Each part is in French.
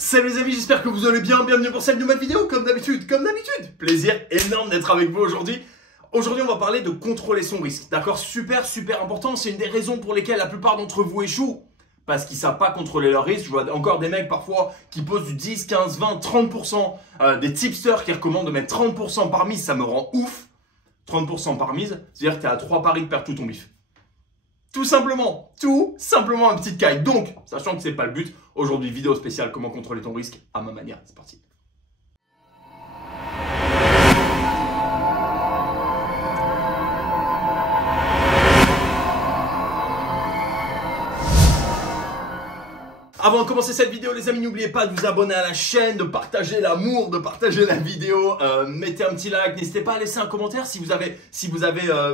Salut les amis, j'espère que vous allez bien. Bienvenue pour cette nouvelle vidéo, comme d'habitude. Plaisir énorme d'être avec vous aujourd'hui. Aujourd'hui, on va parler de contrôler son risque. D'accord, super important. C'est une des raisons pour lesquelles la plupart d'entre vous échouent. Parce qu'ils ne savent pas contrôler leur risque. Je vois encore des mecs parfois qui posent du 10, 15, 20, 30%. Des tipsters qui recommandent de mettre 30% par mise. Ça me rend ouf. 30% par mise, c'est-à-dire que tu es à 3 paris de perdre tout ton bif. Tout simplement un petit caille. Donc, sachant que c'est pas le but, aujourd'hui vidéo spéciale comment contrôler ton risque à ma manière. C'est parti. Avant de commencer cette vidéo, les amis, n'oubliez pas de vous abonner à la chaîne, de partager l'amour, de partager la vidéo. Mettez un petit like, n'hésitez pas à laisser un commentaire si vous avez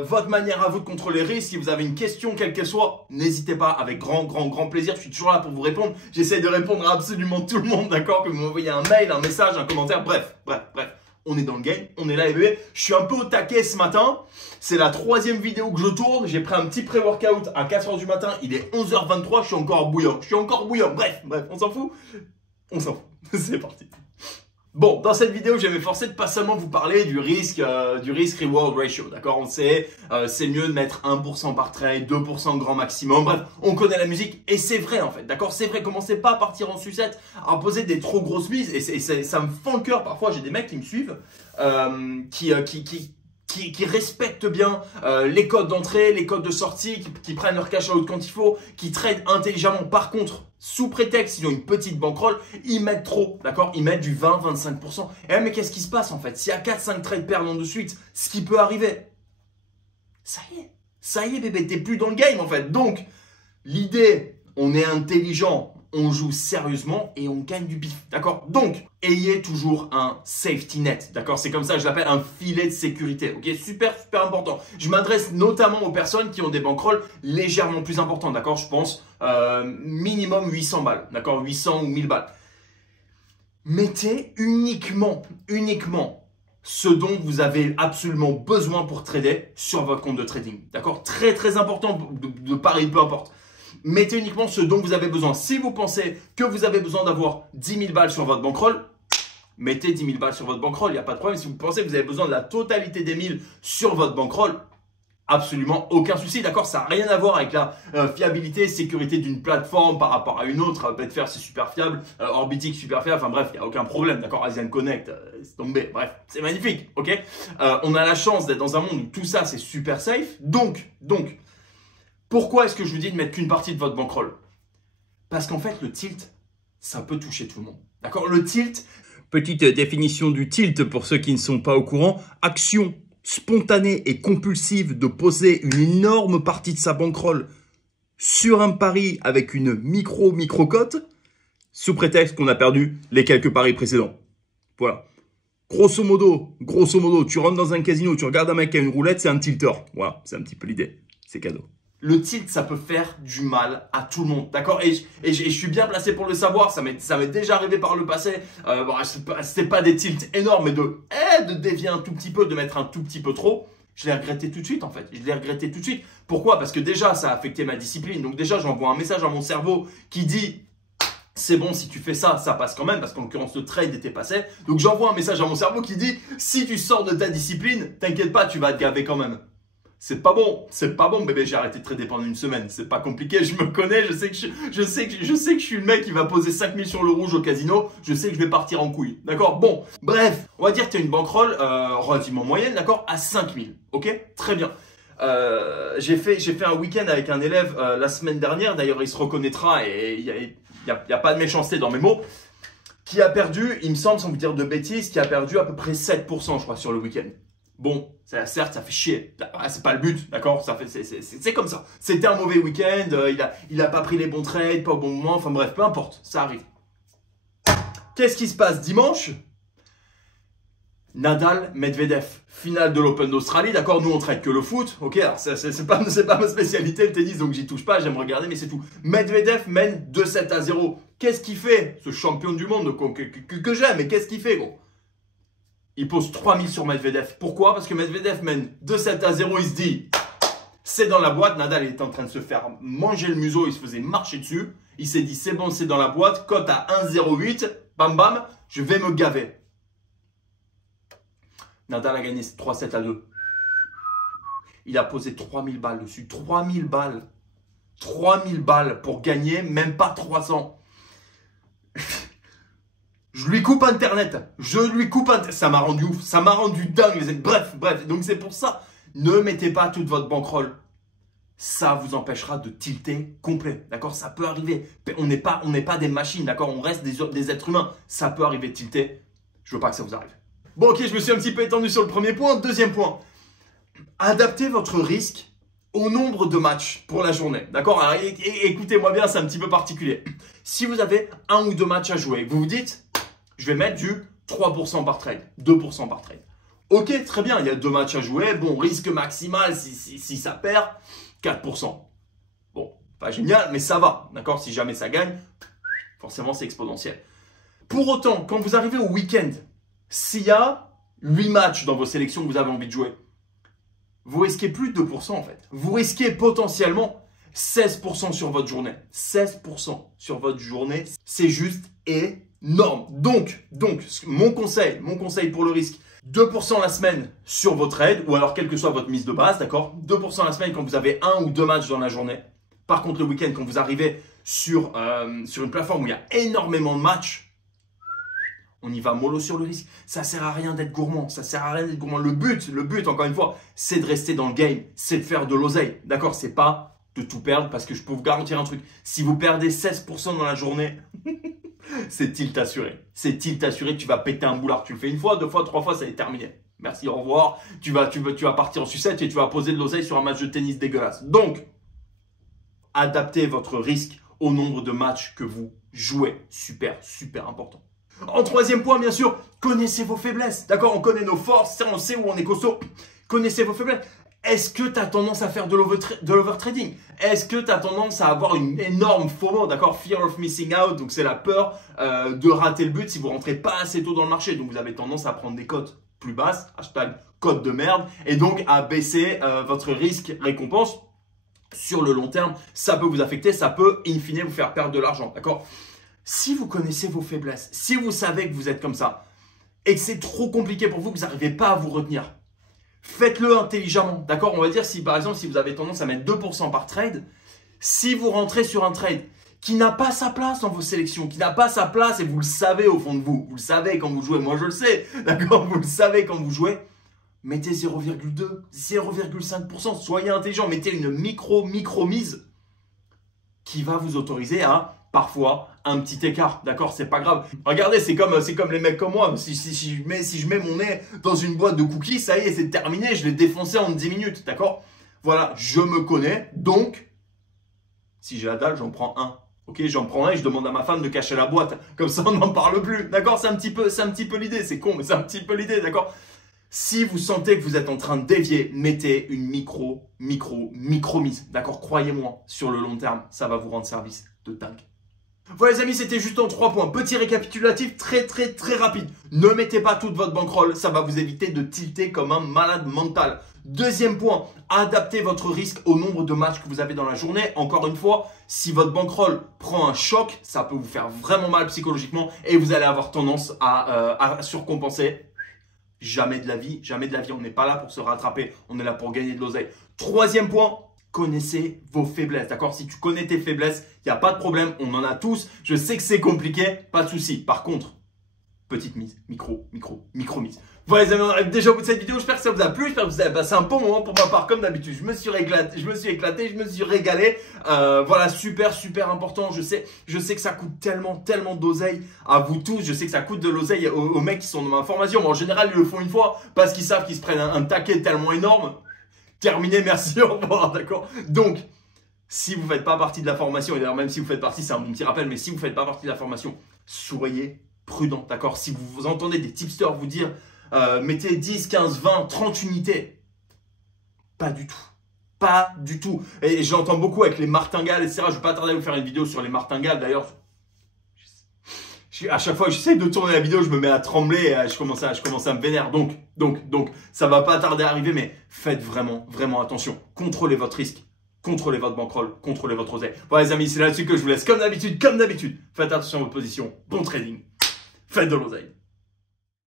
votre manière à vous de contrôler les risques, si vous avez une question, quelle qu'elle soit, n'hésitez pas, avec grand plaisir. Je suis toujours là pour vous répondre. J'essaie de répondre à absolument tout le monde, d'accord? Que vous m'envoyez un mail, un message, un commentaire, bref. On est dans le game, on est là les bébés. Je suis un peu au taquet ce matin. C'est la 3e vidéo que je tourne. J'ai pris un petit pré-workout à 4 h du matin. Il est 11h23, je suis encore bouillant. Bref, on s'en fout. C'est parti. Bon, dans cette vidéo, je vais m'efforcer de pas seulement vous parler du risque reward ratio, d'accord? On sait, c'est mieux de mettre 1% par trade, 2% grand maximum. Bref, on connaît la musique et c'est vrai en fait, d'accord? C'est vrai, commencez pas à partir en sucette, à poser des trop grosses mises et ça me fend le cœur. Parfois, j'ai des mecs qui me suivent, qui respectent bien les codes d'entrée, les codes de sortie, qui prennent leur cash out quand il faut, qui tradent intelligemment. Par contre, sous prétexte qu'ils ont une petite bankroll, ils mettent trop, d'accord? Ils mettent du 20-25%. Et mais qu'est-ce qui se passe en fait? S'il y a 4-5 trades perdants de suite, ce qui peut arriver, ça y est bébé, t'es plus dans le game en fait. Donc, l'idée, on est intelligent, on joue sérieusement et on gagne du bif, d'accord? Donc, ayez toujours un safety net, d'accord? C'est comme ça que je l'appelle, un filet de sécurité, ok? Super important. Je m'adresse notamment aux personnes qui ont des bankrolls légèrement plus importants, d'accord? Je pense minimum 800 balles, d'accord? 800 ou 1000 balles. Mettez uniquement ce dont vous avez absolument besoin pour trader sur votre compte de trading, d'accord? Très important de pareil, peu importe. Mettez uniquement ce dont vous avez besoin. Si vous pensez que vous avez besoin d'avoir 10 000 balles sur votre bankroll, mettez 10 000 balles sur votre bankroll, il n'y a pas de problème. Si vous pensez que vous avez besoin de la totalité des 1000 sur votre bankroll, absolument aucun souci, d'accord? Ça n'a rien à voir avec la fiabilité et sécurité d'une plateforme par rapport à une autre. Betfair, c'est super fiable, Orbitix, super fiable, enfin bref, il n'y a aucun problème, d'accord? Asian Connect, c'est tombé, bref, c'est magnifique, ok? On a la chance d'être dans un monde où tout ça, c'est super safe. Donc, pourquoi est-ce que je vous dis de mettre qu'une partie de votre bankroll? Parce qu'en fait, le tilt, ça peut toucher tout le monde. D'accord? Le tilt, petite définition du tilt pour ceux qui ne sont pas au courant, action spontanée et compulsive de poser une énorme partie de sa bankroll sur un pari avec une micro-cote, sous prétexte qu'on a perdu les quelques paris précédents. Voilà. Grosso modo, tu rentres dans un casino, tu regardes un mec qui a une roulette, c'est un tilter. Voilà, c'est un petit peu l'idée. C'est cadeau. Le tilt, ça peut faire du mal à tout le monde, d'accord? Et je suis bien placé pour le savoir, ça m'est déjà arrivé par le passé. Bon, c'était pas des tilts énormes, mais de dévier un tout petit peu, de mettre un tout petit peu trop. Je l'ai regretté tout de suite en fait. Pourquoi? Parce que déjà, ça a affecté ma discipline. Donc déjà, j'envoie un message à mon cerveau qui dit « C'est bon, si tu fais ça, ça passe quand même. » Parce qu'en l'occurrence, le trade était passé. Donc j'envoie un message à mon cerveau qui dit « Si tu sors de ta discipline, t'inquiète pas, tu vas te gaver quand même. » C'est pas bon bébé, j'ai arrêté de trader pendant une semaine, c'est pas compliqué, je me connais, je sais que je suis le mec qui va poser 5000 sur le rouge au casino, je sais que je vais partir en couille, d'accord? Bon, bref, on va dire que tu as une bankroll relativement moyenne, d'accord? À 5000, ok? Très bien. J'ai fait un week-end avec un élève la semaine dernière, d'ailleurs il se reconnaîtra et il y a pas de méchanceté dans mes mots, qui a perdu, il me semble, sans vous dire de bêtises, qui a perdu à peu près 7% je crois sur le week-end. Bon, certes, ça fait chier. C'est pas le but, d'accord? C'est comme ça. C'était un mauvais week-end. Il a pas pris les bons trades, pas au bon moment. Enfin bref, peu importe, ça arrive. Qu'est-ce qui se passe dimanche? Nadal, Medvedev, finale de l'Open d'Australie, d'accord? Nous on traite que le foot, ok? Alors c'est pas ma spécialité le tennis, donc j'y touche pas. J'aime regarder, mais c'est tout. Medvedev mène 2-7-0. Qu'est-ce qu'il fait, ce champion du monde que j'aime? Mais qu'est-ce qu'il fait, gros? Il pose 3000 sur Medvedev. Pourquoi? Parce que Medvedev mène 2-7-0. Il se dit, C'est dans la boîte. Nadal était en train de se faire manger le museau. Il se faisait marcher dessus. Il s'est dit, c'est bon, c'est dans la boîte. Cote à 1,08. Bam, bam. Je vais me gaver. Nadal a gagné 3-7-2. Il a posé 3000 balles dessus. 3000 balles. 3000 balles pour gagner, même pas 300. Je lui coupe Internet. Je lui coupe Internet. Ça m'a rendu ouf. Ça m'a rendu dingue. Bref. Donc c'est pour ça. Ne mettez pas toute votre bankroll. Ça vous empêchera de tilter complet. D'accord? Ça peut arriver. On n'est pas des machines. D'accord? On reste des êtres humains. Ça peut arriver de tilter. Je veux pas que ça vous arrive. Bon, ok, je me suis un petit peu étendu sur le premier point. Deuxième point. Adaptez votre risque au nombre de matchs pour la journée. D'accord? Alors, écoutez-moi bien, c'est un petit peu particulier. Si vous avez 1 ou 2 matchs à jouer, vous vous dites, je vais mettre du 3% par trade, 2% par trade. Ok, très bien, il y a 2 matchs à jouer. Bon, risque maximal si ça perd, 4%. Bon, pas génial, mais ça va. D'accord? Si jamais ça gagne, forcément, c'est exponentiel. Pour autant, quand vous arrivez au week-end, s'il y a 8 matchs dans vos sélections que vous avez envie de jouer, vous risquez plus de 2% en fait. Vous risquez potentiellement 16% sur votre journée. 16% sur votre journée, c'est juste énorme. Donc, mon conseil pour le risque, 2% la semaine sur vos trades ou alors quelle que soit votre mise de base, d'accord? 2% la semaine quand vous avez 1 ou 2 matchs dans la journée. Par contre, le week-end, quand vous arrivez sur une plateforme où il y a énormément de matchs, on y va mollo sur le risque. Ça sert à rien d'être gourmand. Ça sert à rien d'être gourmand. Le but, encore une fois, c'est de rester dans le game. C'est de faire de l'oseille. D'accord? C'est pas de tout perdre parce que je peux vous garantir un truc. Si vous perdez 16% dans la journée, c'est tilt assuré. C'est tilt assuré. Tu vas péter un boulard. Tu le fais 1 fois, 2 fois, 3 fois, ça est terminé. Merci, au revoir. Tu vas partir en sucette et tu vas poser de l'oseille sur un match de tennis dégueulasse. Donc, adaptez votre risque au nombre de matchs que vous jouez. Super, super important. En troisième point, bien sûr, connaissez vos faiblesses. D'accord? On connaît nos forces, on sait où on est costaud. Connaissez vos faiblesses. Est-ce que tu as tendance à faire de l'overtrading? Est-ce que tu as tendance à avoir une énorme FOMO? D'accord? Fear of missing out. Donc, c'est la peur de rater le but si vous rentrez pas assez tôt dans le marché. Donc, vous avez tendance à prendre des cotes plus basses. Hashtag cote de merde. Et donc, à baisser votre risque récompense. Sur le long terme, ça peut vous affecter. Ça peut, in fine, vous faire perdre de l'argent. D'accord? Si vous connaissez vos faiblesses, si vous savez que vous êtes comme ça et que c'est trop compliqué pour vous, que vous n'arrivez pas à vous retenir, faites-le intelligemment. D'accord? On va dire si par exemple, si vous avez tendance à mettre 2% par trade, si vous rentrez sur un trade qui n'a pas sa place dans vos sélections, qui n'a pas sa place et vous le savez au fond de vous, vous le savez quand vous jouez, moi je le sais, d'accord? Vous le savez quand vous jouez, mettez 0,2, 0,5%, soyez intelligent, mettez une micro-mise qui va vous autoriser à parfois un petit écart, d'accord, c'est pas grave. Regardez, c'est comme les mecs comme moi. Si je mets mon nez dans une boîte de cookies, ça y est, c'est terminé. Je l'ai défoncé en 10 minutes, d'accord. Voilà, je me connais. Donc, si j'ai la dalle, j'en prends un. Ok, j'en prends un et je demande à ma femme de cacher la boîte. Comme ça, on n'en parle plus, d'accord. C'est un petit peu l'idée. C'est con, mais c'est un petit peu l'idée, d'accord. Si vous sentez que vous êtes en train de dévier, mettez une micro-mise, d'accord. Croyez-moi, sur le long terme, ça va vous rendre service de dingue. Voilà les amis, c'était juste en 3 points. Petit récapitulatif très rapide. Ne mettez pas toute votre bankroll, ça va vous éviter de tilter comme un malade mental. Deuxième point, adaptez votre risque au nombre de matchs que vous avez dans la journée. Encore une fois, si votre bankroll prend un choc, ça peut vous faire vraiment mal psychologiquement et vous allez avoir tendance à surcompenser. Jamais de la vie, on n'est pas là pour se rattraper, on est là pour gagner de l'oseille. Troisième point, connaissez vos faiblesses, d'accord? Si tu connais tes faiblesses, il n'y a pas de problème, on en a tous. Je sais que c'est compliqué, pas de souci. Par contre, petite mise, micro-mise. Voilà les amis, on arrive déjà au bout de cette vidéo. J'espère que ça vous a plu, j'espère que vous avez passé un bon moment pour ma part comme d'habitude. Je me suis éclaté, je me suis régalé. Voilà, super important. Je sais que ça coûte tellement d'oseille à vous tous. Je sais que ça coûte de l'oseille aux mecs qui sont dans ma formation. Mais en général, ils le font une fois parce qu'ils savent qu'ils se prennent un taquet tellement énorme. Terminé, merci, au revoir, d'accord? Donc, si vous ne faites pas partie de la formation, et d'ailleurs même si vous faites partie, c'est un bon petit rappel, mais si vous ne faites pas partie de la formation, soyez prudent, d'accord? Si vous entendez des tipsters vous dire mettez 10, 15, 20, 30 unités, pas du tout. Pas du tout. Et je l'entends beaucoup avec les martingales, etc. Je ne vais pas tarder à vous faire une vidéo sur les martingales, d'ailleurs. À chaque fois que j'essaie de tourner la vidéo, je me mets à trembler et je commence à me vénérer. Donc, ça va pas tarder à arriver, mais faites vraiment, vraiment attention. Contrôlez votre risque, contrôlez votre bankroll, contrôlez votre oseille. Bon les amis, c'est là-dessus que je vous laisse. Comme d'habitude, faites attention à votre position. Bon trading. Faites de l'oseille.